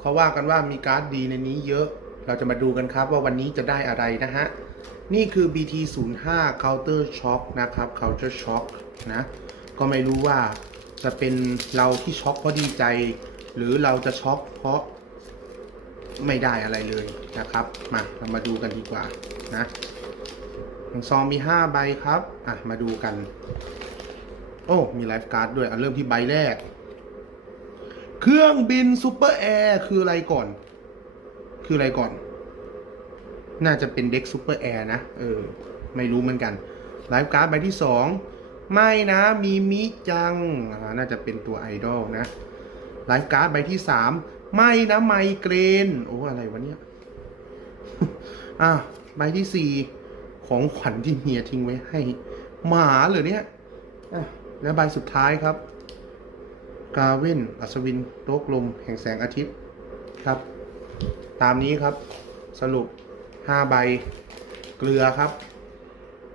เขาว่ากันว่ามีการ์ดดีในนี้เยอะ เราจะมาดูกันครับว่าวันนี้จะได้อะไรนะฮะ นี่คือ BT 0 5 Counter Shock นะครับ Counter Shock นะ ก็ไม่รู้ว่าจะเป็นเราที่ช็อกเพราะดีใจ หรือเราจะช็อกเพราะไม่ได้อะไรเลยนะครับ มาเรามาดูกันดีกว่านะหนึ่งซองมี 5 ใบครับ อะ มาดูกัน โอ้ มีไลฟ์การ์ดด้วยอะเริ่มที่ใบแรก เครื่องบินซูเปอร์แอร์คืออะไรก่อน คืออะไรก่อน น่าจะเป็นเด็กซูเปอร์แอร์นะ เออ ไม่รู้เหมือนกันไลฟ์การ์ดใบที่สองไม่นะ มีมิจัง น่าจะเป็นตัวไอดอลนะไลฟ์การ์ดใบที่สามไม่นะไมเกรน โอ้อะไรวะเนี่ย อะใบที่สี่ของขวัญที่เมียทิ้งไว้ให้ หมาเหรอเนี่ย อะ และใบสุดท้ายครับ กาเว่น อัศวินโต๊กลม แห่งแสงอาทิตย์ครับ ตามนี้ครับ สรุป 5 ใบ เกลือครับ